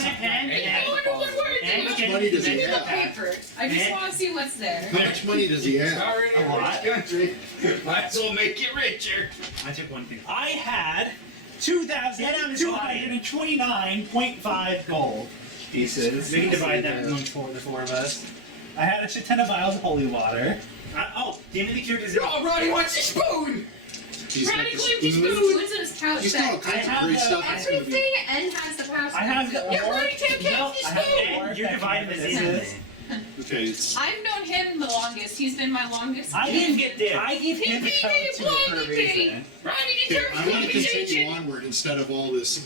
I'm gonna How money does he the have? paper. I just want to see what's there. How much money does he have? already A lot. country. Might as well make you richer. I took one thing. I had 2,229.5 gold pieces. We can divide that among the four of us. I had a shit ton of vials of holy water. Give me the characters. Oh, Roddy wants a spoon. He's got Roddy the claims his spoon. spoons in his pouch He's got all bag. kinds I of have great the- stuff. He's gonna be- Everything N has the pouch I have the Yeah, ore. Roddy can't catch his I have spoon. the ore. You're dividing this evenly. Okay, it's I've known him the longest. He's been my longest. I didn't get this. I give him the He code beat to me it for a blindly. reason. Roddy okay. deserves I want to compensation. continue onward instead of all this.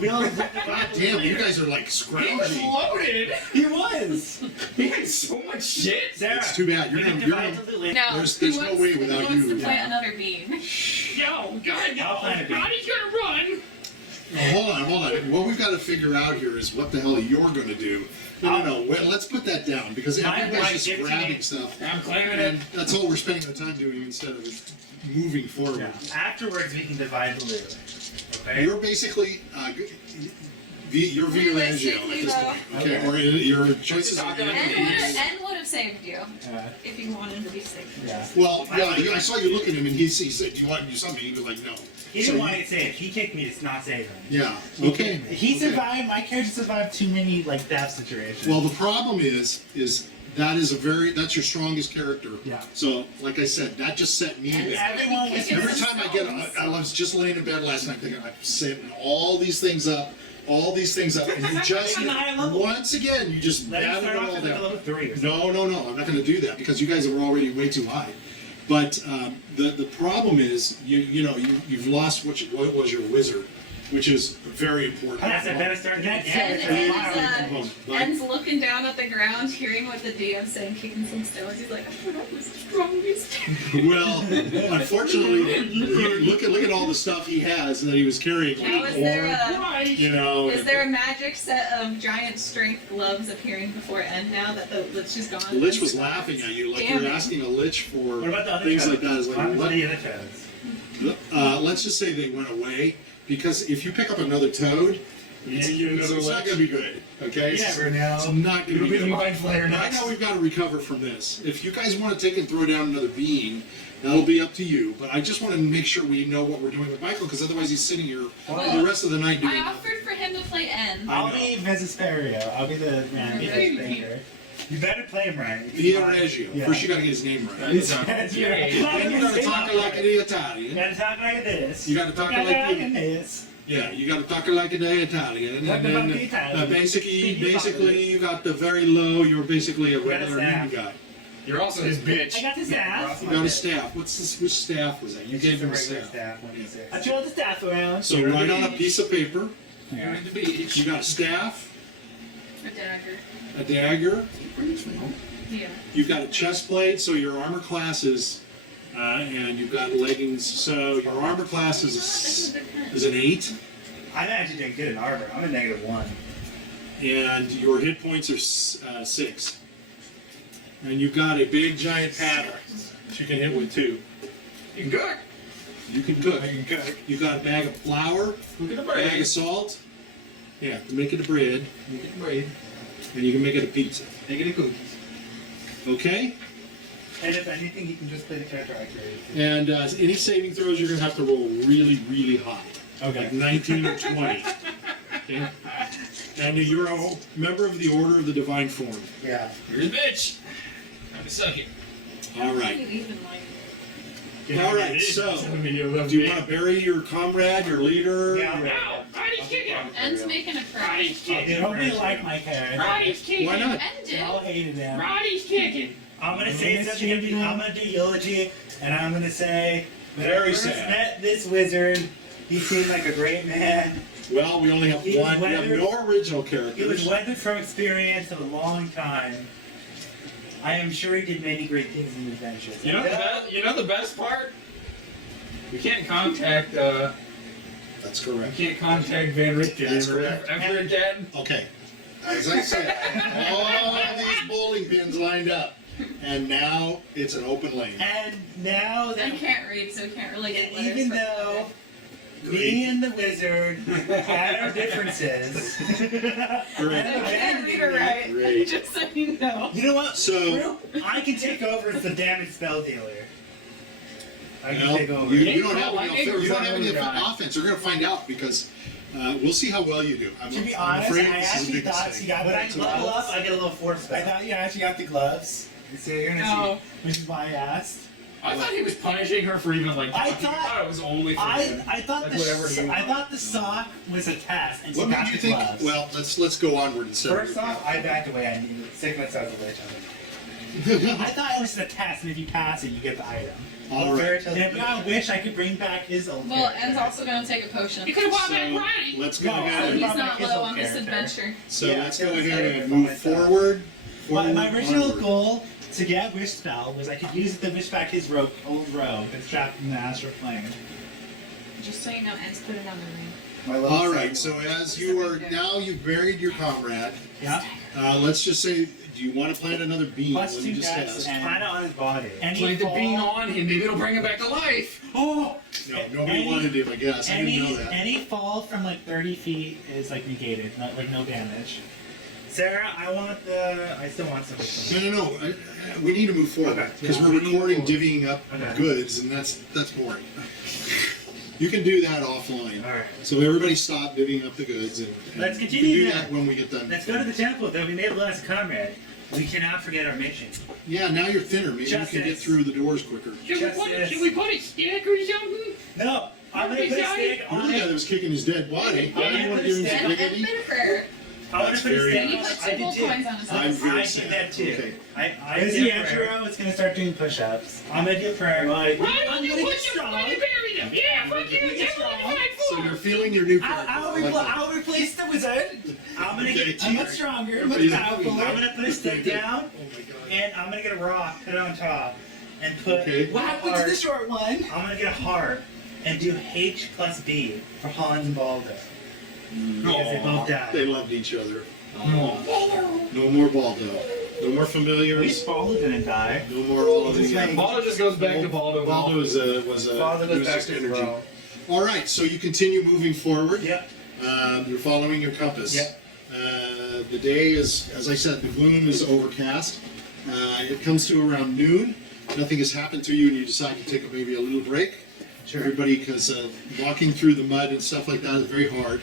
We'll God damn, you guys are like He was scrounging. loaded. He was. He had so much shit. Sarah, It's too bad. we You're can gonna. divide the loot. No, There's who no wants- way without who wants you. to plant another bean? Yo, God, I'll plant a bean. Roddy's gonna run. Hold on. What we've got to figure out here is what the hell you're going to do. No. Well, let's put that down because Mine, everybody's right, just give it to grabbing me. stuff, I'm claiming and it. that's all we're spending our time doing instead of moving forward. Yeah. Afterwards, we can divide the loot. Okay. You're basically you're Viareggio at Realistically, this point. though. Okay, or your choices are. Okay. N would have saved you Yeah. if you wanted to be saved. Yeah. Well, yeah, I saw you look at him, and he said, "Do you want to do something?" He was like, "No." He didn't want to save. He kicked me to not save him. Yeah. Okay. He survived. My character survived too many death situations. Well, the problem is that's your strongest character. Yeah. So, like I said, that just set me. And back. everyone was Every time I was just laying in bed last night thinking, I'm setting all these things up, and you just, It's a high level. once again, you just Let him battle start it off all with like a down. level 3 or something. No, I'm not going to do that because you guys are already way too high. But the problem is, you've lost what was your wizard, which is very important. Yes, I better start getting N's looking down at the ground, hearing what the DM's saying, kicking some stones. He's like, I thought I was the strongest. Well, unfortunately, look at all the stuff he has that he was carrying. Now, is there a magic set of giant strength gloves appearing before N now that the Lich is gone? The Lich was laughing at you like Damn you're it. asking a Lich for What about the other things toads? like that. It's like, What about what? the other toads? Let's just say they went away because if you pick up another toad, it's not going to be good. Okay? You never It's know. not going to It'll be be the good. mind flayer Right next. now we've got to recover from this. If you guys want to take and throw down another bean, that'll be up to you. But I just want to make sure we know what we're doing with Michael because otherwise he's sitting here the rest of the night doing I nothing. offered for him to play N. I'll be Vesperio. I'll be the man. Okay. You better play him right. Viareggio. Yeah. First you got to get his name right. That's Then you got to talk like an You Italian. gotta talk like this. You got to talk Like like this. Yeah, you got to talk like an Italian, Talk and about then the Italian. basically you got the very low. You're basically a got a regular staff. new guy. You're also his bitch. I got the staff. You got a staff. Which staff was that? You gave him a staff. I throw the staff around. So write on a piece of paper. You're at the beach. You got a staff, A dagger. a dagger. Yeah. You've got a chest plate, so your armor class is, and you've got leggings. So your armor class is an 8, I'm actually doing good in armor. I'm a -1. and your hit points are 6. And you've got a big giant paddle that you can hit with 2. You can cook. You can cook. I can cook. You got a bag of flour, Look at the a bag bread. of salt. Yeah, to make it a bread, Look at the bread. and you can make it a pizza. Make it a cookies. Okay? And if anything, you can just play the character I created. And any saving throws, you're going to have to roll really, really high. Like 19 or 20. Okay? And you're a member of the Order of the Divine Form. Yeah. You're his bitch. Time to suck it. All right. You even like All right, so do you want to bury your comrade, your leader? Yeah. Ow! Roddy's kicking him. N's making a cry. Roddy's kicking. Nobody liked my character. Roddy's kicking. Why not? N They all did. hated him. Roddy's kicking. I'm gonna say something. I'm gonna do eulogy, and I'm gonna say when Very I first sad. met this wizard, he seemed like a great man. Well, we only have He was one. We have weathered- no original He was characters. weathered from experience of a long time. I am sure he did many great things in adventures. You know the best part? We can't contact That's correct. Van Richten That's correct. ever again. Okay. As I said, all these bowling pins lined up, and now it's an open lane. And now N that can't read, so he can't really get letters even from though Me and the wizard had our differences. I can't read or write. Great. Just so you know. You know what? So, I can take over as the damage spell dealer. I can well, take over. you don't have any, Lightning or you don't have any guy? offense. We're going to find out because we'll see how well you do. To be honest, afraid I this is a actually big thought mistake. she got When I the level gloves. up, I get a little force I spell. thought you actually got the gloves, So you're gonna No. which is why I asked. I thought he was punishing her for even like. I talking. thought- it was only for I him. thought Like the whatever you I want. thought the sock was a test, and she What got made you the think? gloves. Well, let's go onward instead. see. First off, I backed away. I needed 6 minutes out of the way. I thought it was a test, and if you pass it, you get the item. all right. And I wish I could bring back his old Well, character. En's also going to take a potion. You could have bought So, back Rotty. let's go No, ahead So and he's Probably not his low old on this character. adventure. so Yeah, let's go it's ahead exciting and for move myself. forward. My original onward. goal to get wish spell was I could use it to wish back his old robe that's trapped in the astral plane. Just so you know, En's put it on the ring. My little All right. son- So as you are now, you've buried your comrade. Yeah. Let's just say, do you want to plant another beam? Plus Let me 2 just dex ask. and Plant it on his body. any Plant the fall- bean on him. Maybe it'll bring him back to life. Oh, No, nobody wanted him. I guess I didn't know that. Any fall from like 30 feet is like negated, not like no damage. Sarah, I want the. I still want something. No. We need to move forward Okay. because Yeah, we're we need to recording move forward. divvying up Okay. goods, and that's boring. You can do that offline. All right. So everybody stop divvying up the goods, and Let's we continue can do that. that when we get done. Let's go to the temple that we made last comrade. We cannot forget our mission. Yeah, now you're thinner. Maybe you can get Justice. through the doors quicker. Justice. Put a stick or something? No, I'm gonna put a stick You're on the guy it. that was kicking his dead body. Yeah, You want to but give him it's some And dignity? been a prayer. I'm gonna That's put a very stick And he on put it. 2 gold coins on his I'm head. very I sad. did that too. Okay. I As did the a prayer. Andrew, it's gonna start doing push-ups. I'm gonna do a prayer. Like, Why I'm don't you gonna put get your strong. money buried him? Yeah, fuck you. Get That's strong. what you fight So for. you're feeling your new character. I'll replace the wizard. I'm gonna get. I'm much stronger, much He's- powerful. I'm gonna put a stick down, Oh my god. and I'm gonna get a rock, put it on top, and put. Okay. What happened to the short one? I'm gonna get a heart and do H plus B for Hans and Baldo. Because they both They died. loved each other. No more Baldo. No more At familiars. least Baldo didn't die. No more all of these. Baldo just goes back to Baldo. Baldo was Baldo it was goes back just to his energy. role. All right, so you continue moving forward. Yep. You're following your compass. Yep. The day is, as I said, the gloom is overcast. It comes to around noon. Nothing has happened to you, and you decide to take maybe a little break. Sure. Everybody, because walking through the mud and stuff like that is very hard.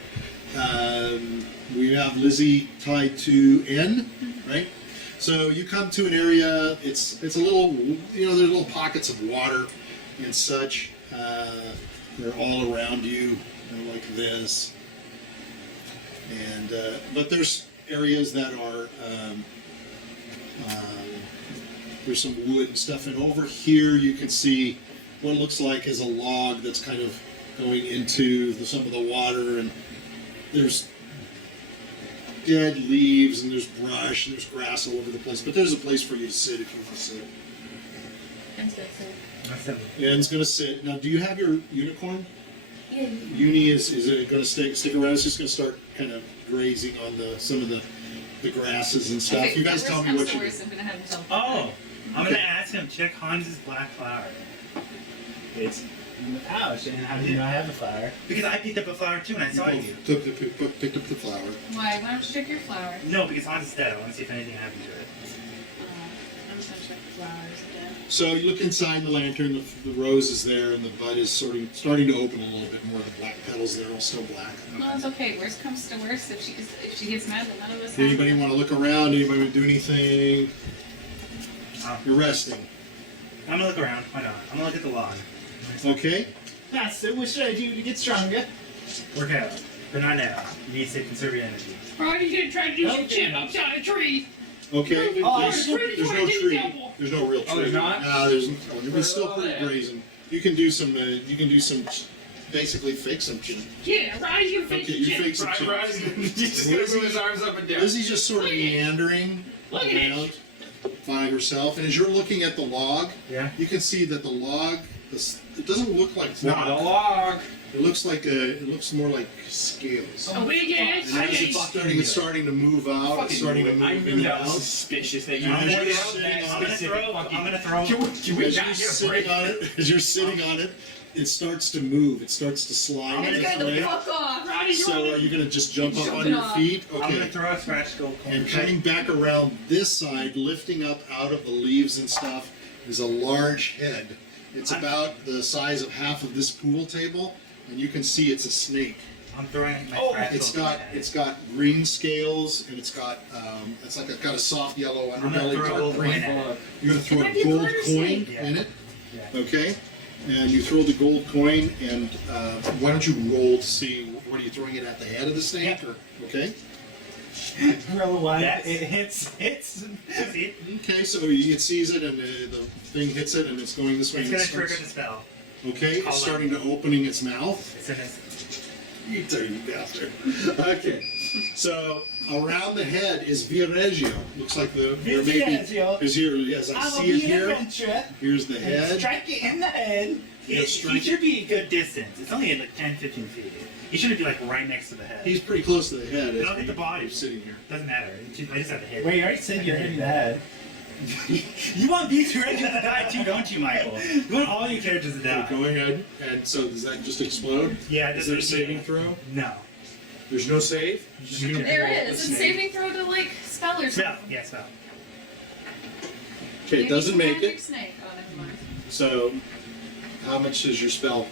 We have Lizzie tied to N, right? So you come to an area. It's a little, there's little pockets of water and such. They're all around you, like this. And but there's areas that are there's some wood and stuff, and over here you can see what looks like is a log that's kind of going into some of the water, and there's dead leaves and there's brush and there's grass all over the place. But there's a place for you to sit if you want to sit. En's good, so. Anne's gonna sit. Now, do you have your unicorn? Yeah. Uni is it going to stick around? It's just going to start kind of grazing on some of the grasses and stuff. Okay, You guys worst tell me comes what to you do. worst, I'm gonna have him tell. Oh, I'm gonna ask him check Hans's black flower. It's in the pouch, and how do you know I have the flower? Because I picked up a flower too and I saw you. Picked up the flower. Why? Why don't you check your flower? No, because Hans is dead. I want to see if anything happened to it. I'm just gonna check the flowers again. So you look inside the lantern. The rose is there, and the bud is starting to open a little bit more. The black petals there are still black. Well, it's okay. Worst comes to worst. If she gets mad, then none of us. Anybody have it. want to look around? Anybody want to do anything? Oh. You're resting. I'm gonna look around. Why not? I'm gonna look at the lawn. Okay. That's it. What should I do to get stronger? Work out. But not now. You need to conserve your energy. Probably gonna try to do some chin-ups on a tree. Okay. Oh, There's no tree. There's no real tree. Oh, there's not? No, it's still all pretty that? grazing. You can do some. Basically fake some chin. Yeah, Roddy's gonna fake Okay, some you chin. fake some chin. Roddy's he's just gonna move his arms up and down. Lizzie's just sort of meandering Look at around by herself, and as you're looking at the log, Yeah. you can see that the log. It doesn't look like Not a rock. log. It looks like it looks more like scales. A big ass And as face. it's starting to move out, it's starting to I move knew in and that out. was suspicious that you I'm would gonna have throw- that I'm gonna specific throw. fucking- I'm gonna throw. Can we As not you're get a sitting break? on it, as you're sitting on it, it starts to move. It starts to slide. It's this gonna way. fuck off. So are you going to just jump up on Jumping your off. feet? I'm gonna Okay. throw a scratch gold coin. And coming back around this side, lifting up out of the leaves and stuff, is a large head. It's about the size of half of this pool table, and you can see it's a snake. I'm throwing my Oh, scratch It's gold got coin. green scales, and it's got got a soft yellow I'm gonna underbelly, throw a dark gold coin green. at it. You're gonna throw It might be a a gold murder coin snake. in it. Yeah. Okay. And you throw the gold coin, and why don't you roll to see what are you throwing it at the head of the snake? Yeah. Or, okay. Roll one. That's- It hits. See? Okay, so it sees it, and the thing hits it, and it's going this way. It's and gonna it starts- trigger the spell. Okay, it's starting to opening its mouth. It's gonna. You dirty bastard. Okay. So around the head is Viareggio. Looks like the Viareggio. is here as I I'm see it here. adventure. Here's the head. Strike it in the head. Yeah, He strike should be a good distance. It's only at like 10, 15 feet. He shouldn't be like right next to the head. He's pretty close to the head. Don't hit the body. He's sitting here. Doesn't matter. I just have to hit. Wait, you already said you're hitting the head. You want these characters to die too, don't you, Michael? You want all your characters to Okay, die. go ahead. And so does that just explode? Yeah. Is there a saving throw? No. There's no save. Just gonna There roll is. the It's snake. saving throw to like spell or Spell. something. Yeah, spell. Okay, it Maybe doesn't some make magic it. Snake. Oh, never mind. So, how much is your spell?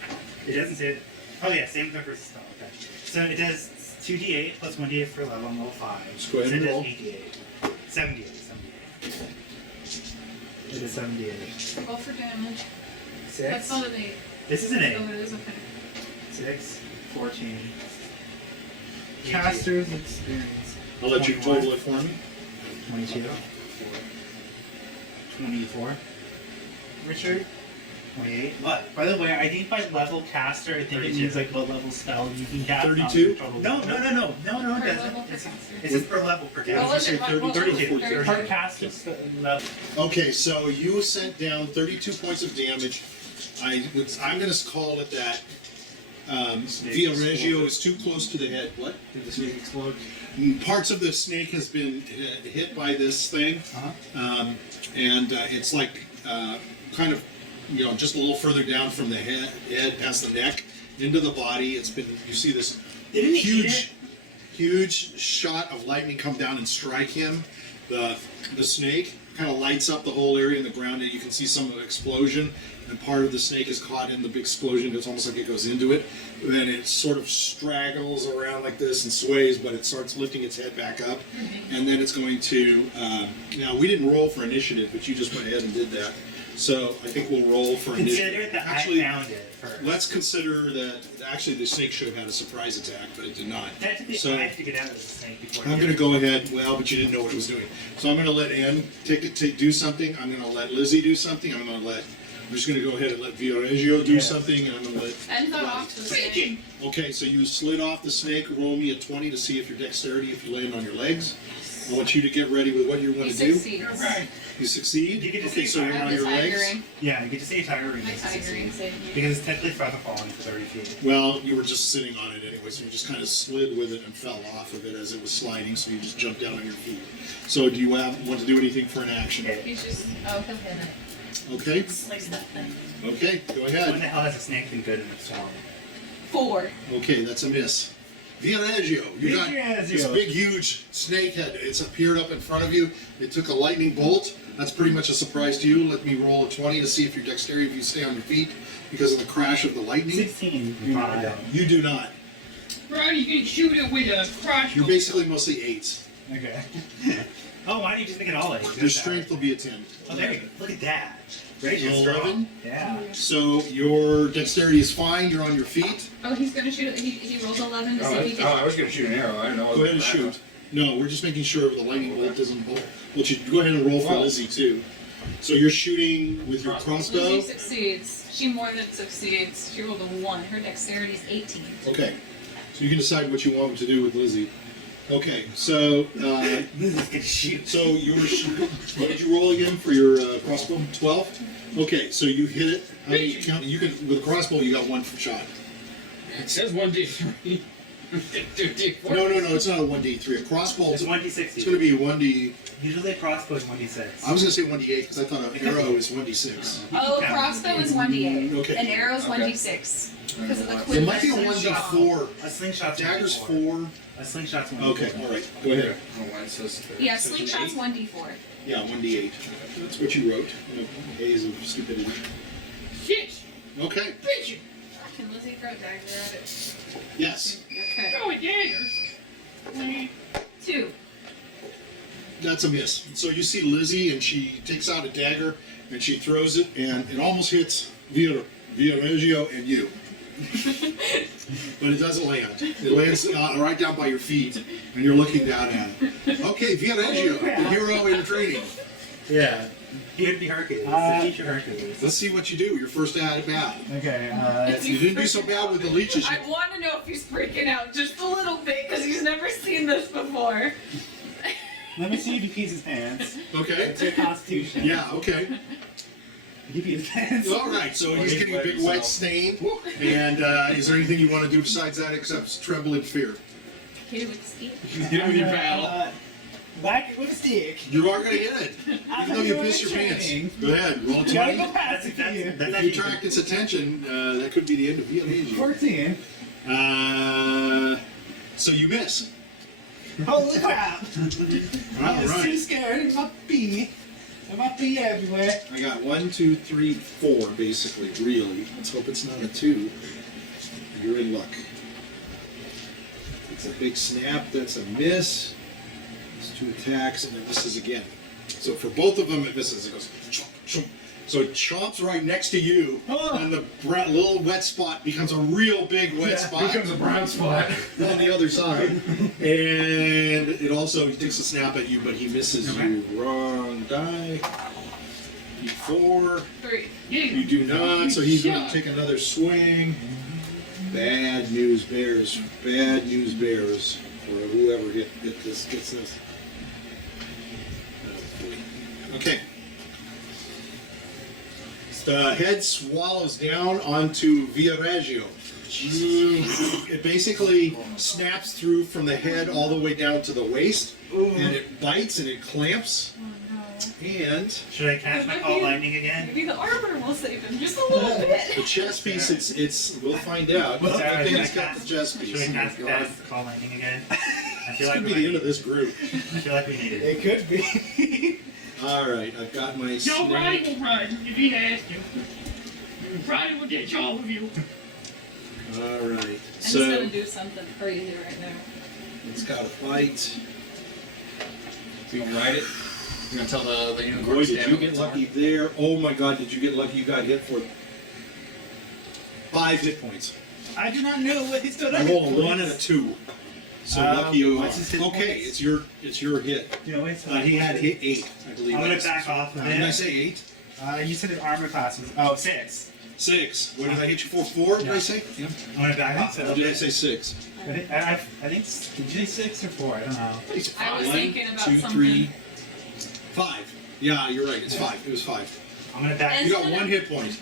It doesn't say. Oh yeah, same thing for spell. Okay. So it does 2d8 plus 1d8 for level. I'm level 5. Just go ahead so and it roll. does 8d8. 78. It is 78. Roll for damage. 6. That's not an 8. This is an 8. Oh, it is okay. 6. 14. Caster's experience. I'll let you total it for me. 22. 24. Richard? 28. What? By the way, I think by level caster, I think it 32. means like what level spell you can cast. 32? No, it Per doesn't. level per It's, caster. it's just per level per What cast. was it? say 30, 32. 30. Per caster level. Okay, so you sent down 32 points of damage. I'm going to call it that. Viareggio is too close to the head. What? Did the snake explode? Parts of the snake has been hit by this thing, and it's like kind of, just a little further down from the head past the neck into the body. It's been, you see this Didn't he eat it? huge shot of lightning come down and strike him. The snake kind of lights up the whole area in the ground, and you can see some of the explosion. And part of the snake is caught in the explosion. It's almost like it goes into it. Then it sort of straggles around like this and sways, but it starts lifting its head back up. And then it's going to. Now we didn't roll for initiative, but you just went ahead and did that. So I think we'll roll for Consider initiative. that Actually, I found it first. let's consider that actually the snake should have had a surprise attack, but it did not. Technically, So I figured out it was a snake before. I'm going to go ahead. Well, but you didn't know what it was doing. So I'm going to let Ann do something. I'm going to let Lizzie do something. I'm just going to go ahead and let Viareggio do Yeah. something, and I'm going to let. And got off to the snake. Okay, so you slid off the snake. Roll me a 20 to see if your dexterity, if you land on your legs. I want you to get ready with what you want He to do. succeeds. You succeed. You get to Okay, see so you're I on have your the legs. tigering. Yeah, you get to say tiger ring. My tigering saved me. Because it's technically forever falling for 30 feet. Well, you were just sitting on it anyway, so you just kind of slid with it and fell off of it as it was sliding, so you just jumped down on your feet. So do you want to do anything for an action? He's just. Oh, he'll hit it. Okay. Slicks that thing. Okay, go When ahead. the hell has a snake been good in the storm? 4. Okay, that's a miss. Viareggio, you got this Viareggio. big, huge snake head. It's appeared up in front of you. It took a lightning bolt. That's pretty much a surprise to you. Let me roll a 20 to see if your dexterity, if you stay on your feet because of the crash of the lightning. 16. You probably don't. You do not. Right, you can shoot it with a crash. You're basically mostly 8s. Okay. Oh, why don't you just make it all 8? Your strength will be a 10. Oh, there you go. Look at that. Ratio's 11? strong. Yeah. So your dexterity is fine. You're on your feet. Oh, he's gonna shoot it. He rolls 11 to see if he I was going to shoot an arrow. I didn't know. Go ahead and shoot. No, we're just making sure the lightning bolt doesn't bolt. Well, you go ahead and roll for Wow. Lizzie too. So you're shooting with your crossbow. Lizzie succeeds. She more than succeeds. She rolled a 1. Her dexterity is 18. Okay. So you can decide what you want to do with Lizzie. Okay. So This is gonna shoot. so you were what did you roll again for your crossbow? 12. Okay. So you hit it. How many count? You can with a crossbow. You got 1 shot. It says 1d3. No, it's not a 1d3. A crossbow. It's 1d6. It's going to be a 1d. Usually a crossbow is 1d6. I was going to say 1d8 because I thought an arrow is 1d6. Oh, a crossbow is 1d8. Okay. An arrow is Okay. 1d6. Because of the It quick. might be a 1d4. A slingshot's Daggers 1d4. 4. A slingshot's 1d4. Okay, all right. Go ahead. Oh, mine says Yeah, so slingshot's 1d4. Yeah, 1d8. That's what you wrote. A's of stupidity. Shit! Okay. Bitch! Can Lizzie throw a dagger at it? Yes. Okay. Go with daggers! 2. That's a miss. So you see Lizzie, and she takes out a dagger, and she throws it, and it almost hits Viareggio and you. But it doesn't land. It lands right down by your feet, and you're looking down at it. Okay, Viareggio, the hero in training. Yeah. He would be Hercules. Uh, the teacher Hercules. Let's see what you do. Your first at bat. Okay. You didn't do so bad with the leeches. I want to know if he's freaking out just a little bit because he's never seen this before. Let me see if he pees his pants. Okay. It's your constitution. Yeah, okay. He pees his pants. All right, so he's getting a big wet stain. And is there anything you want to do besides that except tremble in fear? Hit it with Steve. Hit it with your paddle. Whack it with a stick. You are going to hit it, even though you piss your pants. Go ahead, roll a Gotta 20. go past it for you. If you attract its attention, that could be the end of Viareggio. 14. So you miss. Holy crap! All I was too right. scared. It might pee. It might pee everywhere. I got 1, 2, 3, 4, basically, really. Let's hope it's not a 2. You're in luck. It's a big snap. That's a miss. It's 2 attacks, and it misses again. So for both of them, it misses. It goes chomp, chomp. So it chomps right next to you, and the little wet spot becomes a real big wet spot Becomes a brown spot. on the other side. And it also takes a snap at you, but he misses you. Wrong die. E4. 3. You do not, so he's going to take another swing. Bad news bears. Bad news bears. For whoever gets this. Okay. The head swallows down onto Viareggio. It basically snaps through from the head all the way down to the waist, and it bites and it clamps. Oh no. And Should I cast my call lightning again? Maybe the armor will save him just a little bit. the chest piece, it's we'll find out. Well, I think should I it's got cast- the chest Should piece. I cast call lightning again? I This feel like could we be the end might- of this group. I feel like we need it. It could be. All right, I've got my No, Rotty snake. will run if he has to. Rotty will ditch all of you. All right, I'm just so gonna do something crazy right now. it's got a fight. So you gonna ride it? You're gonna tell the unicorn Boy, to did stab you it get with lucky its there. Oh my god, did you get lucky? You got hit for 5 hit points. I do not know what he's doing. I rolled a 1 and a 2. So lucky you are. what's his hit Okay, points? it's your hit. You know, wait, He had hit 8, I believe. I'm gonna back off of Did I it. say 8? You said his armor class was 6. 6. What did I hit you for? 4? Did I say? Yeah. I'm gonna back off So- of Or it. did I say 6? I think. Did you say 6 or 4? I don't know. It's I was 1, thinking about 2, something. 3, 5. Yeah, you're right. It's 5. It was 5. I'm gonna back. And- You got 1 hit point.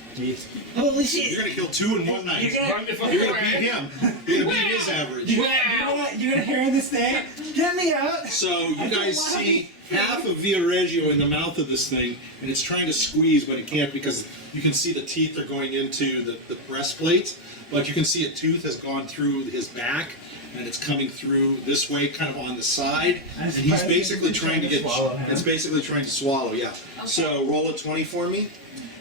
Holy You're shit! gonna kill 2 in one night. Run the fuck You're gonna away. beat him. You're gonna beat his average. You're gonna hear this thing? Get me out! So you I don't guys want see half of Viareggio in the mouth of this thing, and it's trying to squeeze, but it can't because you can see the teeth are going into the breastplate, but you can see a tooth has gone through his back, and it's coming through this way, kind of on the side, I'm and he's surprised basically he's trying to get. swallow him. It's basically trying to swallow, yeah. Okay. So roll a 20 for me,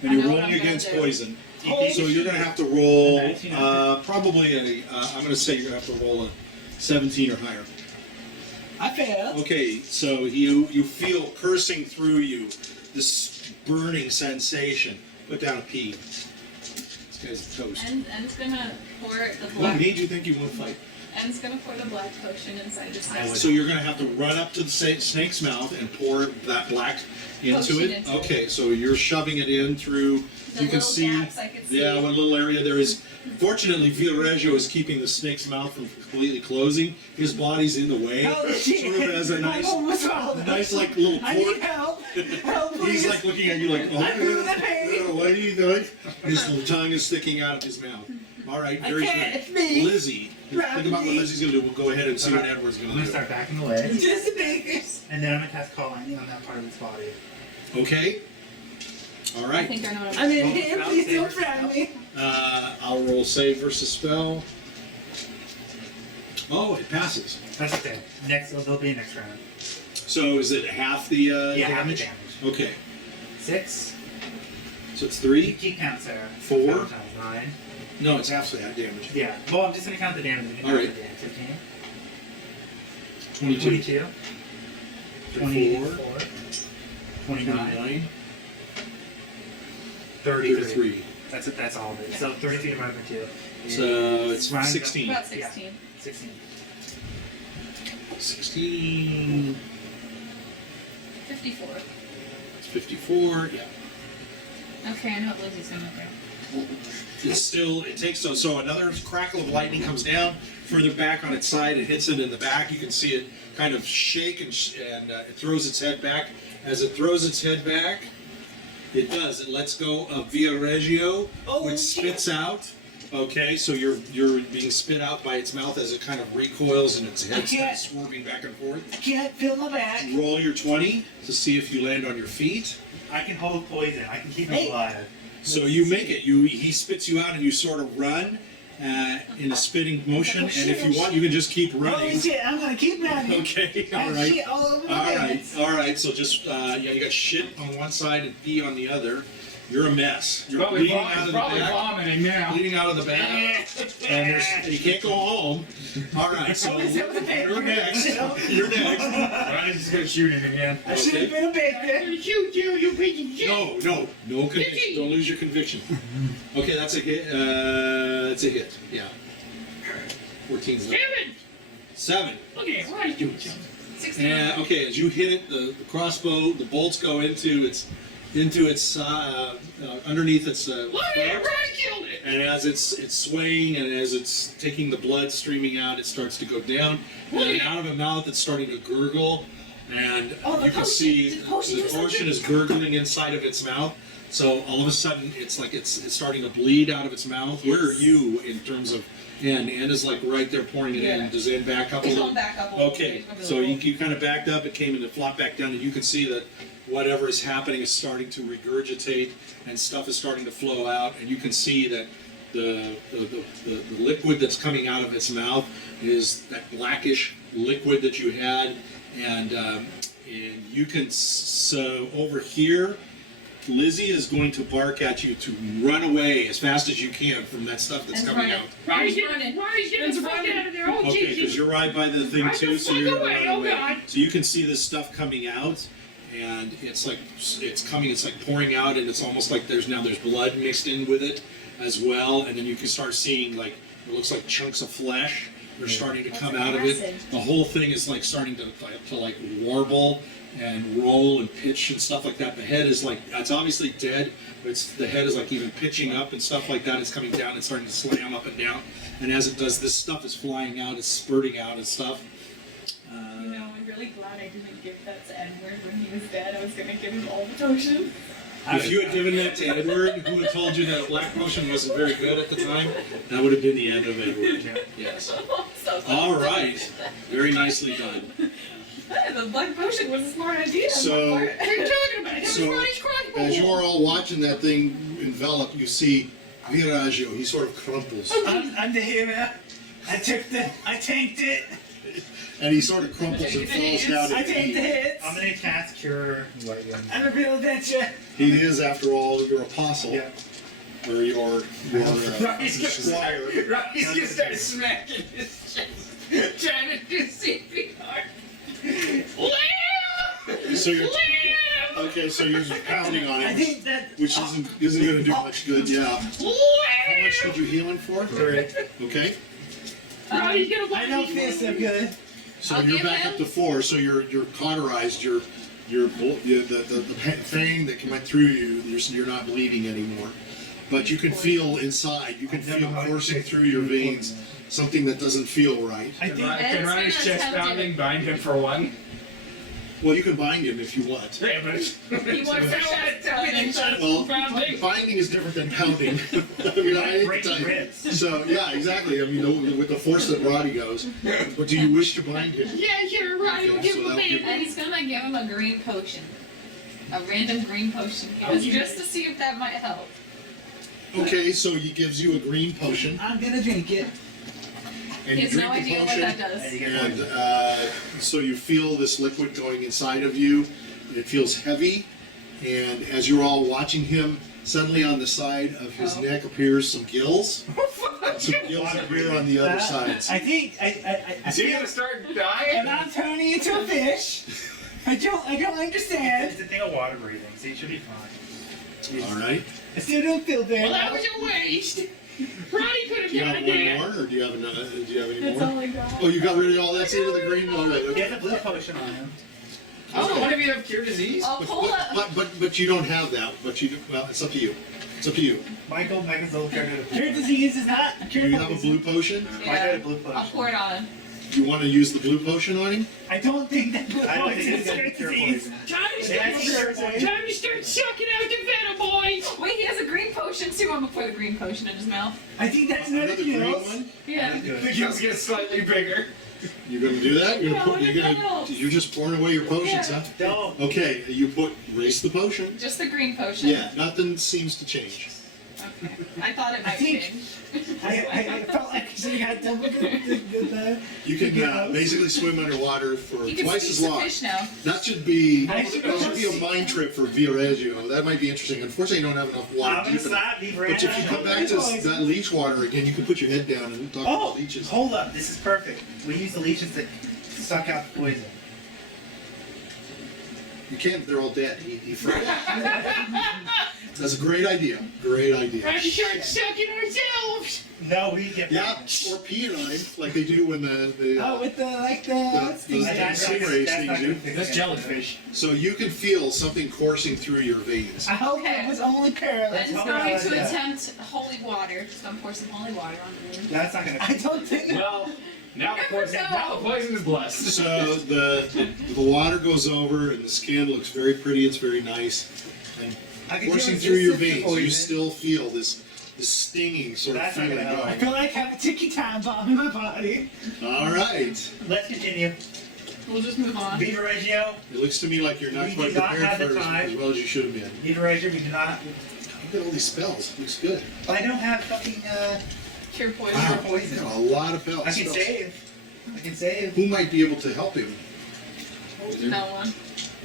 and I you're know what rolling I'm gonna against do. poison. Holy So you're gonna have to roll 19. probably I'm gonna say you're gonna have to roll a 17 or higher. I failed. Okay, so you feel cursing through you this burning sensation. Put down a P. This guy's toast. En's gonna pour the What black. made you think you want to fight? En's gonna pour the black potion inside his I would- So you're going to have to run up to the snake's mouth and pour that black Into Potion it? into it. Okay, so you're shoving it in through, The you can little see, gaps I could see. yeah, one little area there is. Fortunately, Viareggio is keeping the snake's mouth from completely closing. His body's in the way. Oh shit! Sort of as a My home was swallowed. nice like little I need port. help! Help, please! He's like looking at you like, oh, I'm feeling the pain. what are you doing? His tongue is sticking out of his mouth. All right, very can't, good. it's me. Lizzie, think about what Lizzie's gonna do. We'll go ahead and see what Edward's I'm gonna gonna do. start backing away, Just the bakers. and then I'm gonna cast Call Lightning on that part of its body. Okay. All I right. think I know what I'm I'm in here. Please don't frighten me. I'll roll save versus spell. Oh, it passes. That's okay. Next, there'll be a next round. So is it half the Yeah, half the damage? damage. Okay. 6. So it's You 3. keep count, Sarah. 4. 7 times 9. No, it's half that damage. Yeah. Well, I'm just gonna count the damage. I'm gonna All count right. the damage. 15. 22. 22. 24. 29. 29. 33. 33. That's all of it. So 30 feet divided by 2. So it's Round up. 16. about 16. 16. 16. 54. It's 54. Yeah. Okay, I know what Lizzie's gonna do. It's still, it takes, so another crackle of lightning comes down further back on its side. It hits it in the back. You can see it kind of shake and it throws its head back. As it throws its head back, it does. It lets go of Viareggio, which spits out. Okay, so you're being spit out by its mouth as it kind of recoils and its head starts swerving back and forth. I can't feel my back. Roll your 20 to see if you land on your feet. I can hold poison. I can keep him Hey. alive. So you make it. He spits you out and you sort of run in a spitting motion. And if you want, you can just keep Holy running. shit! I'm gonna keep running. Okay, I all have right. shit all over my All right, pants. all right. So just yeah, you got shit on one side and pee on the other. You're a mess. You're bleeding out of the back. vomiting now. Bleeding out of the back, and you can't go home. All right, so you're next. You're next. I'm just gonna shoot him again. I should have been a baker. Shoot you, you piece of shit. No conviction. Don't lose your conviction. Okay, that's a hit. That's a hit. Yeah. 14's left. 7. Okay, what are you doing, John? 61. Okay, as you hit it, the crossbow, the bolts go into its underneath its Look throat. at it, Rotty killed it. And as it's swaying and as it's taking the blood streaming out, it starts to go down. And then out of the mouth, it's starting to gurgle. And Oh, the you can potion. see The potion the is potion open. is gurgling inside of its mouth. So all of a sudden, it's like it's starting to bleed out of its mouth. Where are you in terms of N? N is like right there pouring it in. Yeah. Does N back up a It's little? going back up a little Okay, bit. so you kind of backed up, it came and it flopped back down, and you can see that whatever is happening is starting to regurgitate, and stuff is starting to flow out, and you can see that the liquid that's coming out of its mouth is that blackish liquid that you had, and you can, so over here, Lizzie is going to bark at you to run away as fast as you can from that stuff that's And coming run. out. Rotty's running. getting the fuck out of there. Oh, Okay, because Jesus. you're right by the thing Right too, the so fuck you're gonna away, run oh away. God. So you can see this stuff coming out, and it's like it's coming, it's like pouring out, and it's almost like there's blood mixed in with it as well, and then you can start seeing like it looks like chunks of flesh are starting to come out of it. acid. The whole thing is like starting to like warble and roll and pitch and stuff like that. The head is like, it's obviously dead, but the head is like even pitching up and stuff like that. It's coming down, it's starting to slam up and down, and as it does, this stuff is flying out, it's spurting out and stuff. You know, I'm really glad I didn't give that to Edward when he was dead. I was gonna give him all the potion. If you had given that to Edward, who had told you that a black potion wasn't very good at the time, that would have been the end of Edward. Yes. So All right. Very nicely done. the black potion was a smart idea. So- on my part. What are you talking about? That was So, Rotty's crossbow. as you are all watching that thing envelop, you see Viareggio. He sort of crumples. I'm the hero. I tanked it. And he sort of crumples and falls down. I at tanked the feet. hits. I'm gonna cast Cure Light. I'm a real adventure. He is, after all, your apostle. Yeah. Or your Rotty's squire. Rotty's gonna start smacking his chest, trying to do CPR. So you're Liam! okay. So you're pounding on I him, think that. which isn't going to do much good. Yeah. How much did you heal him for? 3. Okay. Rotty's gonna I don't feel so good. So I'll you're give back him- up to 4. So you're cauterized. You're the fang that went through you, you're not bleeding anymore. But you can feel inside, you can feel coursing through your veins something that doesn't feel right. I think Can Ronnie's chest pounding bind him for one? Well, you can bind him if you want. Yeah, but He wants to chest Well, pounding. binding is different than pounding. I mean, I hate to breaking tell you. ribs. So, yeah, exactly. I mean, with the force that Rotty goes. But do you wish to bind him? Yeah, sure, Ronnie will Okay, give so him a that'll give- And he's gonna give him a green potion. A random green potion. Just to see if that might help. Okay, so he gives you a green potion. I'm gonna drink it. And He you has no drink the idea what potion. that does. And you get And one. so you feel this liquid going inside of you. It feels heavy. And as you're all watching him, suddenly on the side of his neck appears some gills. Some gills appear on the other sides. I think I Is he feel, gonna start and dying? I'm turning into a fish. I don't understand. It's a thing of water breathing, so you should be fine. All right. I still don't feel very well. a waste. Ronnie could have Do you have one more, or do you have another? Do you have any That's more? all I got. Oh, you got rid of all that into the green. All right. He Okay. has a blue potion on him. Oh, one of you have cure disease? Oh, pull up. But you don't have that. But you well, it's up to you. It's up to you. Michael's little character. Cure disease is not a Do cure you have a poison. blue potion? Mike had a blue potion. I'll pour it on him. You want to use the blue potion on him? I don't think that blue I don't poison think is it's cure gonna cure disease. poison. Time to That's cure poison. time to start sucking out the venom, boys! Wait, he has a green potion too. I'm gonna pour the green potion in his mouth. I think that's another Another green kills. one? Yeah. The gills get slightly bigger. You're gonna do that? You're, Yeah, gonna, what you're, the gonna, hell? you're just pouring away your potions, Yeah. huh? Don't. Okay, you race the potion. Just the green potion. Yeah, nothing seems to change. Okay. I thought it might think- change. I felt like I had double the You can basically swim underwater for He can twice speak as to long. fish now. That should be I should a mind trip for Viareggio. That might be interesting. Unfortunately, I don't have enough water I'm gonna deep enough. slap you But if you come back to that leech water again, you can put your head down and talk Oh, about leeches. hold up. This is perfect. We use the leeches to suck out the poison. You can't. They're all dead. He forgot. That's a great idea. Great idea. Time to start sucking ourselves! No, we get Yeah, or peeing on him like they do when the Oh, with the That's not stingray stings gonna you. fix That's it. jellyfish. So you can feel something coursing through your veins. I hope Okay. it was only paralyzed. And he's How going about to that? attempt holy water. Just gonna pour some holy water on the wound. That's not gonna. I don't think. Well, now the Never poison, know. now the poison is blessed. So the water goes over and the skin looks very pretty. It's very nice. And I can coursing do through your resistant veins, you poison. still feel this stinging sort of That's not feeling gonna help. I going. feel like I have a ticky time bomb in my body. All right. Let's continue. We'll just move on. Viareggio. It looks to me like you're not We quite do not prepared have the for it time. as well as you should have been. Viareggio, we do not. Look at all these spells. Looks good. I don't have fucking Cure poison. Wow, poison. you've got a lot of spells. I can save. I can save. Who might be able to help him? No one.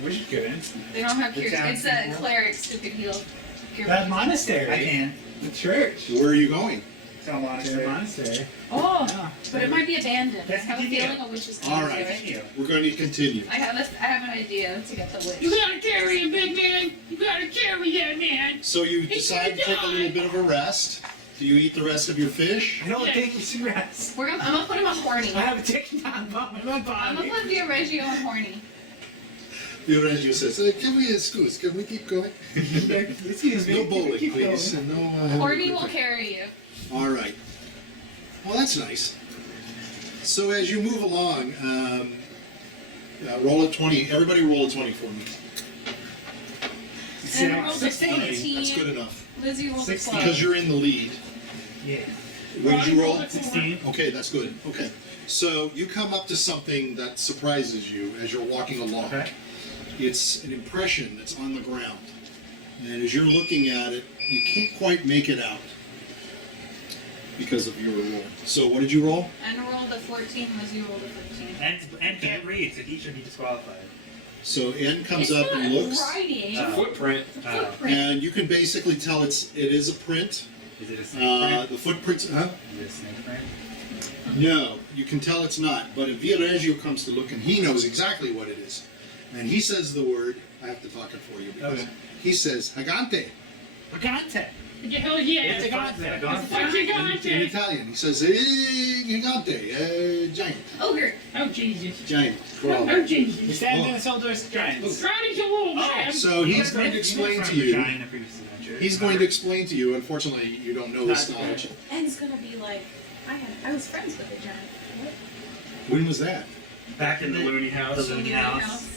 We should get in. They don't have cure. The town It's the clerics who could heal. Cure That poison. monastery. I can. The church. Where are you going? It's not The monastery. monastery. Oh, Yeah. but it might be abandoned. I Let's have a continue. feeling a witch is All going to right. do it. Continue. We're going to continue. I have an idea to get the witch. You gotta carry him, big man! You gotta carry that man! So you He's decide to gonna take a die. little bit of a rest. Do you eat the rest of your fish? I don't think we should rest. I'm gonna put him on horny. I have a ticky time bomb in my I'm gonna body. put Viareggio on horny. Viareggio says, can we excuse? Can we keep going? Excuse me. No bowling, Keep going. please. And no, Horny will carry you. All right. Well, that's nice. So as you move along, roll a 20. Everybody roll a 20 for me. And I rolled a 16. 14. That's good enough. Lizzie rolled a 16. 12. Because you're in the lead. Yeah. What did you roll? 16. Okay, that's good. Okay. So you come up to something that surprises you as you're walking along. Okay. It's an impression that's on the ground. And as you're looking at it, you can't quite make it out because of your roll. So what did you roll? And rolled a 14. Lizzie rolled a 15. And can't read, so he should be disqualified. So N comes It's up not and looks, writing. Footprint. Footprint. and you can basically tell it is a print. Is it a snake print? The footprints, huh? Is it a snake print? No, you can tell it's not. But if Viareggio comes to look, and he knows exactly what it is, and he says the word, I have to talk it for you because Okay. he says Hagante. Pagante. Hell yeah. It's a gigante. It's a In gigante. Italian, he says, gigante, giant, Ogre. Oh Jesus. giant, crawl. Oh He Jesus. stands in the shoulders, giants. Rotty's a little man. So he's going to explain to you. Giant in a previous adventure. He's going to explain to you. Unfortunately, you don't know this knowledge. En's gonna be like, I was friends with a giant. What? When was that? Back in The Looney House. The Looney House.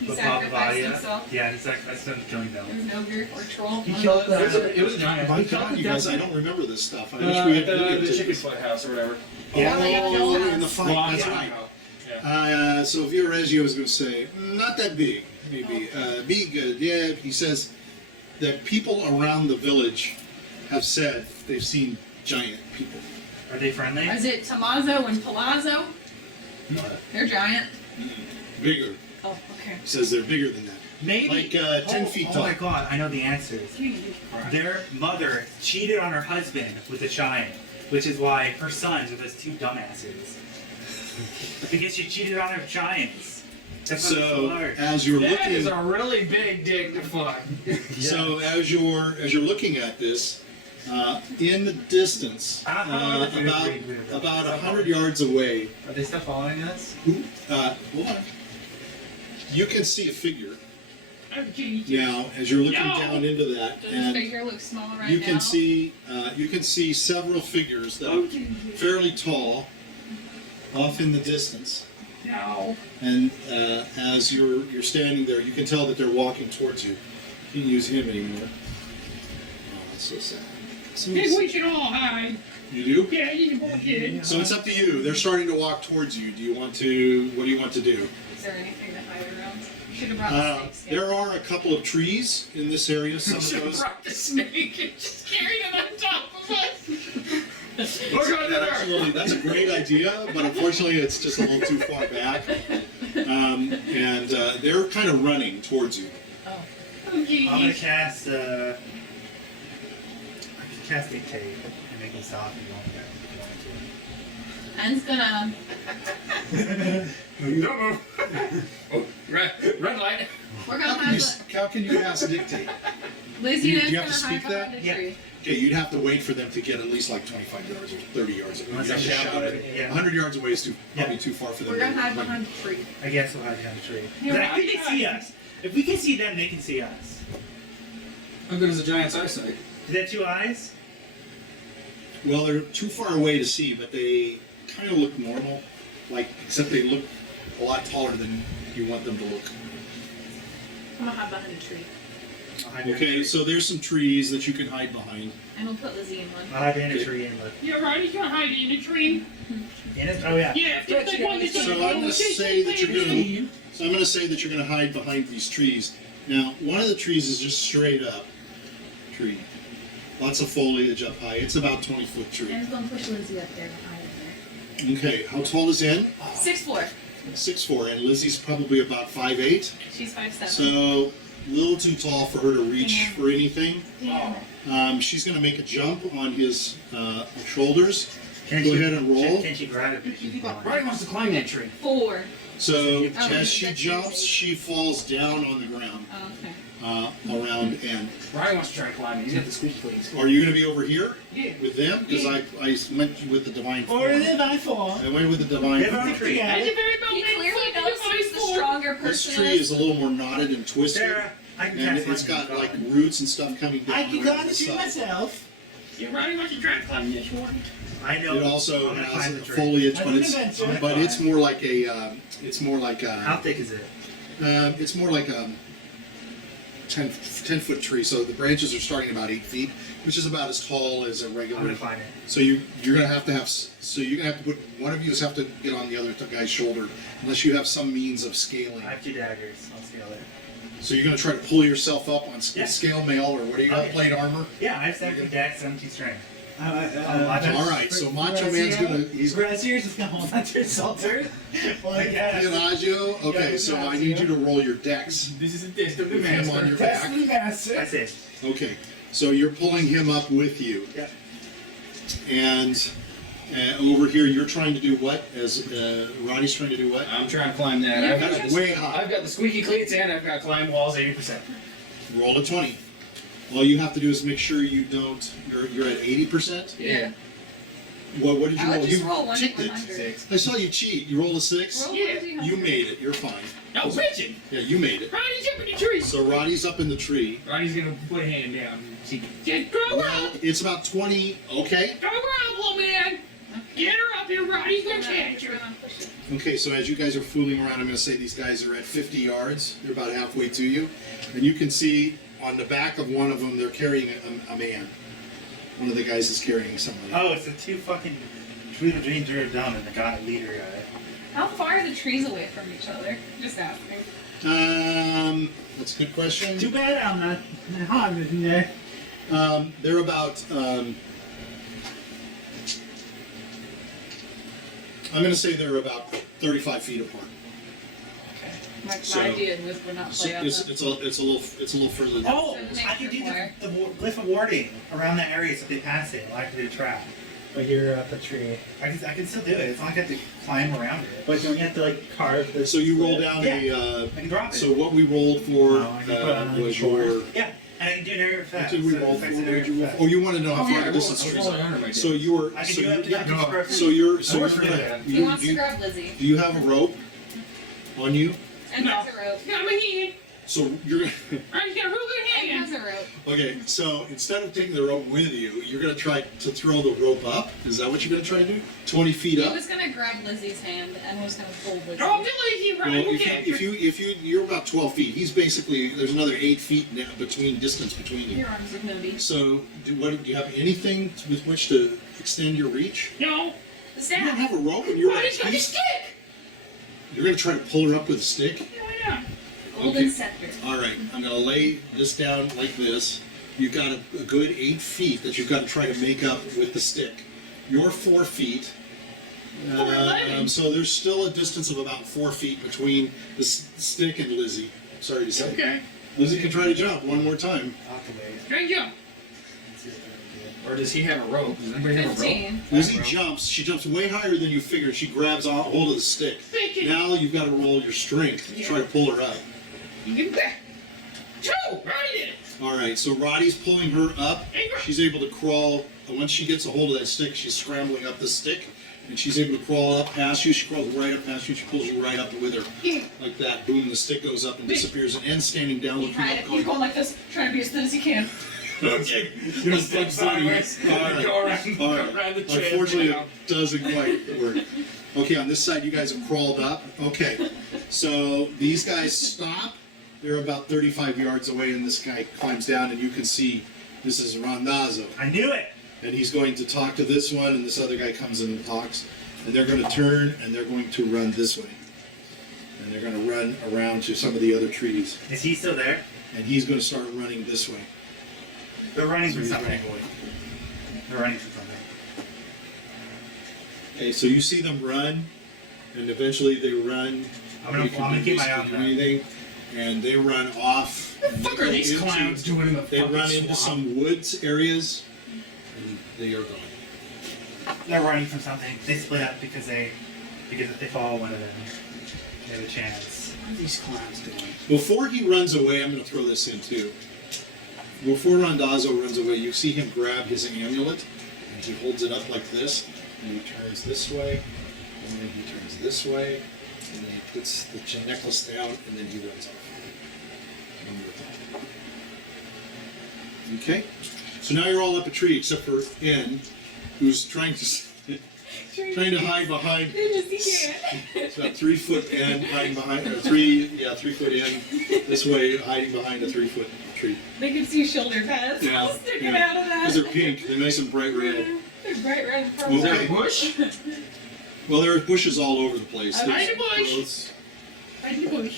He With sacrificed Bavaria. himself. Yeah, he sacrificed him killing them. It was an ogre or troll. He killed it was a giant. My He killed God, the you guys, I dozen. don't remember this stuff. I wish we had The videotaped chicken this. foot house or whatever. Oh, in the fight. Long That's time right. ago. Yeah. So Viareggio is going to say, not that big, maybe. Big, yeah. He says that people around the village have said they've seen giant people. Are they friendly? Is it Tommaso and Palazzo? They're giant. Bigger. Oh, okay. He says they're bigger than that. Maybe. Like 10 feet Oh tall. my god, I know the answers. Their mother cheated on her husband with a giant, which is why her sons are those two dumbasses. Because she cheated on her giants. That's why they're so So large. as you're That is looking, a really big dick to fuck. so as you're looking at this, in the distance, about 100 yards away, Are they still following us? hold on. You can see a figure Oh Jesus. now as you're looking No! down into that, Does this and figure look small right you now? can see several figures that Oh are Jesus. fairly tall off in the distance. No. And as you're standing there, you can tell that they're walking towards you. You can't use him anymore. Oh, that's so sad. Maybe we should all hide. You do? Yeah, you bullshit. So it's up to you. They're starting to walk towards you. Do you want to? What do you want to do? Is there anything to hide around? You should have brought the snakes. There are a couple of trees in this area. Some of Should have those. brought the snake and just carried it on top of us. Look under there! Absolutely, that's a great idea, but unfortunately, it's just a little too far back. And they're kind of running towards you. Oh. Oh I'm gonna Jesus. cast I can cast Dictate and make him stop if you want to. En's gonna. Don't move. Oh, red light. We're gonna have How can you ask dictate? Lizzie Do and you En's have gonna to hide speak behind a that? tree. Okay, you'd have to wait for them to get at least like 25 yards or 30 yards. You have to shout it. Yeah. 100 yards away is probably Yeah. too far for them. We're gonna to- hide behind a tree. I guess we'll hide behind the tree. Yeah, But I right, think they right. see us. If we can see them, they can see us. How good is a giant's eyesight? Do they have two eyes? Well, they're too far away to see, but they kind of look normal. Like, except they look a lot taller than you want them to look. I'm gonna hide behind a tree. I'll hide behind a Okay, tree. so there's some trees that you can hide behind. And we'll put Lizzie in one. I'll hide behind a Okay. tree and look. Yeah, Rotty's gonna hide in a tree. In it? Oh yeah. Yeah, just like one that's So I'm going to say that you're going to. So I'm going to say that you're going to hide behind these trees. Now, one of the trees is just straight up tree. Lots of foliage up high. It's about 20-foot tree. En's gonna push Lizzie up there and hide in Okay, how tall is N? there. 6'4". 6'4", and Lizzie's probably about 5'8". She's 5'7". So a little too tall for her to reach Yeah. for anything. Damn it. She's going to make a jump on his shoulders. Can Go she- ahead and roll. Can she grab it? Rotty wants to climb that tree. 4. So Oh, as she that's jumps, easy. she falls down on the ground Oh, okay. around N. Rotty wants to try to climb it. He's got the squeaky cleats. Are you going to be over here Yeah. with them? Because I went with the divine Or form. live I fall. I went with the divine Live on form. a tree. That's a very He clearly knows who's the stronger This person. tree is a little more knotted and twisted, Sarah, I can and cast it's lightning got like rod. roots and stuff coming down. I can around climb the the tree side. myself. Yeah, Rotty wants to try to climb this one. I know. It also I'm gonna has climb the tree. foliage, I but did it's adventure. but it's more like a How thick is it? it's more like a 10-foot tree. So the branches are starting about 8 feet, which is about as tall as a I'm regular. gonna climb it. So you're gonna have to put one of you have to get on the other guy's shoulder, unless you have some means of scaling. I have 2 daggers. I'll scale it. So you're gonna try to pull yourself up on Yeah. scale mail, or what do you got? Okay. Plate armor. Yeah, I have 7 decks, 17 strength. Macho. All right, so Macho Man's he's Braziers is gonna hold on to his salter. Like, Viareggio. Okay, so I need you to roll your dex. This is a test of the With him on your that's back. the master. That's it. Okay, so you're pulling him up with you, Yeah. and over here you're trying to do what? As Ronnie's trying to do what? I'm trying to climb that. I've got, That's way high. I've got the squeaky cleats and I've got to climb walls 80%. Roll a 20. All you have to do is make sure you don't. You're at 80%. Yeah. What did you I roll? would just You roll 1 cheated. 100. I saw you cheat. You rolled a 6. Roll Yeah. 1 You made it. You're fine. No, bitching. Yeah, you made it. Ronnie's up in the tree. So Roddy's up in the tree. Ronnie's gonna put a hand down. See, Get go Well, up. it's about 20. Okay. Go up, little man. Get her up here. Ronnie's gonna catch her. Okay, so as you guys are fooling around, I'm going to say these guys are at 50 yards. They're about halfway to you. And you can see on the back of one of them, they're carrying a man. One of the guys is carrying somebody. Oh, it's the two fucking Dreamer dumb and the guy leader guy. How far are the trees away from each other? Just asking. That's a good question. Too bad I'm not hot in there. They're about, I'm going to say they're about 35 feet apart. My So- idea was we're not So play out it's a little further. Oh, So it I can makes do it the glyph of warding around that area so if they pass it. I can do a trap. But you're up a tree. I can still do it. It's not like I have to climb around it. But don't you have to like carve this? So you roll down I can drop it. so what we rolled for Oh, I can put it on the was shore. your. yeah, and I can do an area What effect. did we so roll it for? affects What an area did you roll? effect. Oh, you want to know how oh, far yeah, the distance I is. rolled it under my So dick. you were. I can So do it up to you, 50 square feet. so you're. I So work you're for gonna. that. He wants to grab Lizzie. Do you have a rope on you? And No. has a rope. Got my hand. So you're. Ronnie's got a real good And hand. has a rope. Okay, so instead of taking the rope with you, you're gonna try to throw the rope up. Is that what you're gonna try to do? 20 feet He up. was gonna grab Lizzie's hand and was gonna pull Lizzie. Go up to Lissy. Well, Ronnie will if catch you, her. if you you're about 12 feet. He's basically there's another 8 feet now distance between you. Your arms are moody. So do you have anything with which to extend your reach? No. The You don't staff. have a rope, and you're Ronnie's got a like, stick. you're gonna try to pull her up with a stick. Yeah, why not? Golden Okay. scepter. All right, I'm gonna lay this down like this. You've got a good 8 feet that you've got to try to make up with the stick. You're 4 feet. 4'11". So there's still a distance of about 4 feet between the stick and Lizzie. Sorry to say. Okay. Lizzie can try to jump one more time. Thank you. Or does he have a rope? Does anybody have a rope? 15. Lizzie jumps. She jumps way higher than you figured. She grabs hold of the stick. Thank you. Now you've got to roll your strength to try to pull her up. You get back. Two. Ronnie did it. All right, so Roddy's pulling her up. She's able to crawl. Once she gets a hold of that stick, she's scrambling up the stick, and she's able to crawl up past you. She crawls right up past you. She pulls you right up with her, Yeah. like that. Boom! The stick goes up and disappears, and ends standing down, He's looking trying up, to, he's going like this, trying to be as thin as he can. Okay. You're gonna step sideways. All right. Go around, All go right. around the chest. Unfortunately, it doesn't quite work. Okay, on this side, you guys have crawled up. Okay, so these guys stop. They're about 35 yards away, and this guy climbs down, and you can see this is Randazzo. I knew it! And he's going to talk to this one, and this other guy comes in and talks. And they're going to turn, and they're going to run this way. And they're going to run around to some of the other trees. Is he still there? And he's going to start running this way. They're running So from he's something. running away. They're running from something. Okay, so you see them run, and eventually they run. I'm gonna keep my eye on do that. anything, and they run off. What the fuck are these into- clowns doing in the They fucking run into swamp? some woods areas, and they are gone. They're running from something. They split up because if they follow one of them, they have a chance. What are these clowns doing? Before he runs away, I'm going to throw this in too. Before Randazzo runs away, you see him grab his amulet, and he holds it up like this, and he turns this way, and then he turns this way, and then he puts the necklace down, and then he runs off. Okay? So now you're all up a tree, except for N, who's trying to hide behind. It's about 3 foot N hiding behind, or 3 foot N this way, hiding behind a 3 foot tree. They can see shoulder pads sticking out of that. Because they're pink, they're nice and bright red. They're bright red and purple. Is there a bush? Well, there are bushes all over the place. Okay. There's Hide the bush. growths.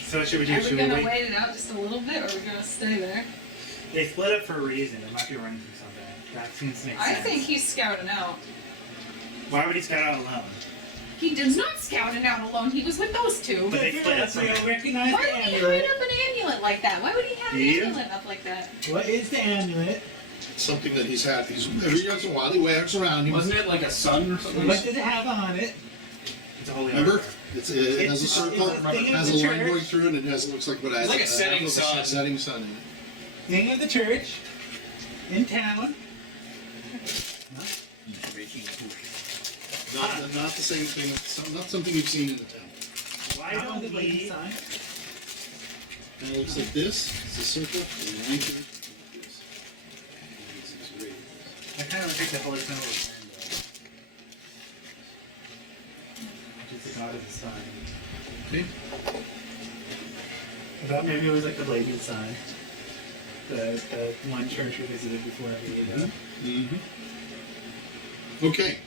So what should we do? Are we Should gonna we wait? wait it out just a little bit, or are we gonna stay there? They split up for a reason. They might be running from something. That seems to make I sense. think he's scouting out. Why would he scout out alone? He does not scouting out alone. He was with those two. But they split up So from you'll it. recognize Why the would he amulet. hide up an amulet like that? Why would he have an Yeah. amulet up like that? What is the amulet? Something that he's had. Every once in a while, he wags around. Wasn't it like a sun or something? What does it have on it? It's a holy Remember? armor. It has a It's circle, a thing it has of a the line church. going through it, and it looks like what I It's like a setting sun. Setting sun in it. Thing of the church. In town. Not the same thing. Not something you've seen in the town. Why How don't the blatant we? sign? And it looks like this. It's a circle. And an anchor. I kind of think the Holy Symbol is which is the god of the sun. Okay. I thought maybe it was like the blatant sign. The one church we visited before we Okay.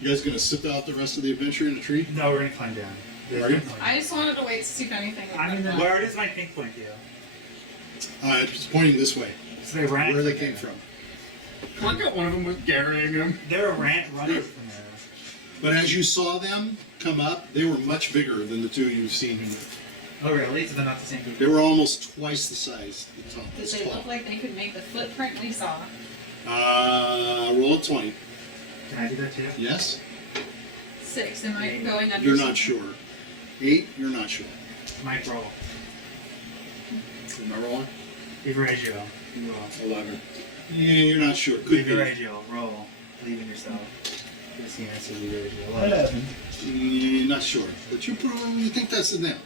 You guys gonna sip out the rest of the adventure in a tree? No, we're gonna climb down. Are you? I just wanted to wait to see if anything would I'm in come the- up. Where does my pink point go? It's pointing this way. So they ran. Where they came from. I got one of them with carrying him. They were running from there. But as you saw them come up, they were much bigger than the two you've seen here. Oh really? So they're not the same people. They were almost twice the size. The top. Did This they tall. look like they could make the footprint we saw? Roll a 20. Can I do that too? Yes? 6. Am I going under? You're not something? sure. 8, you're not sure. Mike roll. Am I rolling? Viareggio. You roll. 11. Yeah, you're not sure. Could be. Viareggio. Roll. Believe in yourself. Just the answer. Viareggio. 11. Yeah, not sure. But you probably think that's them.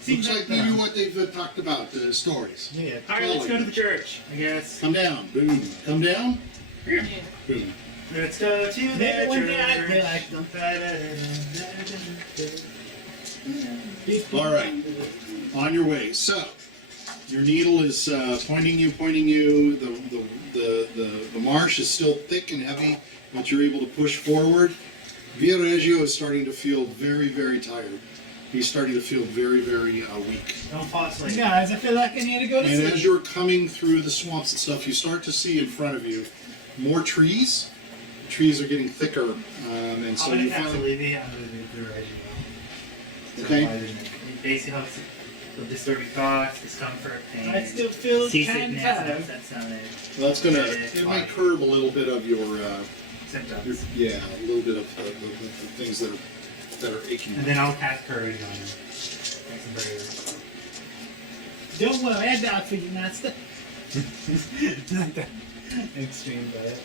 Seems Looks like like maybe what they've talked about, the stories. Yeah. Alright, let's go to the church, I guess. Come down. Boom. Come down. Yeah. Boom. Let's go to the Maybe one day I'd church. be like them. All right. On your way. So, your needle is pointing you. The marsh is still thick and heavy, but you're able to push forward. Viareggio is starting to feel very, very tired. He's starting to feel very, very weak. Don't fall asleep. Guys, I feel like I need to go to And sleep. as you're coming through the swamps and stuff, you start to see in front of you more trees. The trees are getting thicker, and so I'm you gonna have to find. leave you under the Viareggio. Okay. Basically helps with disturbing thoughts, discomfort, pain. I still feel kind seasickness, of tired. upset stomach, Well, that's gonna. It might curb a little bit of your. symptoms. Yeah, a little bit of the things that are aching. And then I'll cast courage on you. Make some burgers. Don't worry, I died for you, master. Not that extreme, but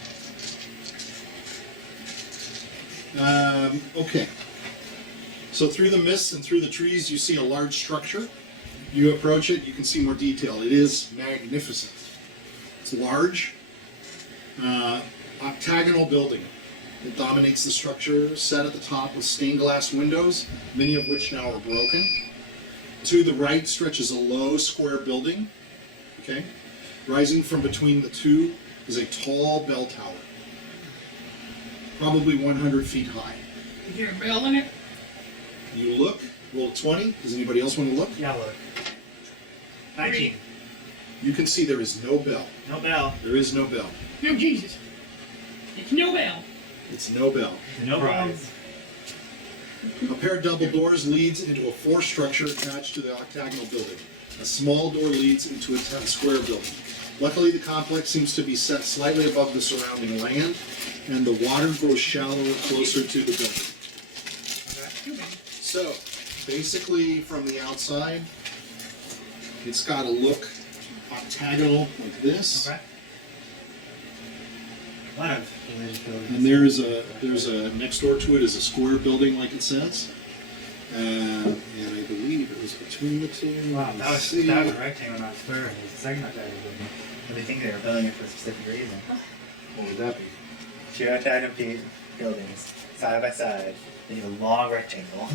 Okay. So through the mists and through the trees, you see a large structure. You approach it, you can see more detail. It is magnificent. It's large, octagonal building. It dominates the structure, set at the top with stained glass windows, many of which now are broken. To the right stretches a low square building. Okay. Rising from between the two is a tall bell tower, probably 100 feet high. Is there a bell in it? You look, roll 20. Does anybody else want to look? Yeah, look. 19. You can see there is no bell. No bell. There is no bell. No, Jesus. It's no bell. It's no bell. No prize. A pair of double doors leads into a forced structure attached to the octagonal building. A small door leads into a square building. Luckily, the complex seems to be set slightly above the surrounding land, and the water grows shallower closer to the building. So, basically, from the outside, it's got a look octagonal like this. Okay. A lot of religious buildings. And there's a next door to it is a square building, like it says. And I believe it was between the two. Wow, that Let's was see. a rectangle, not square. It was the second octagonal building. But they think they were building it for a specific reason. What would that be? Two octagonal buildings, side by side. They need a long rectangle.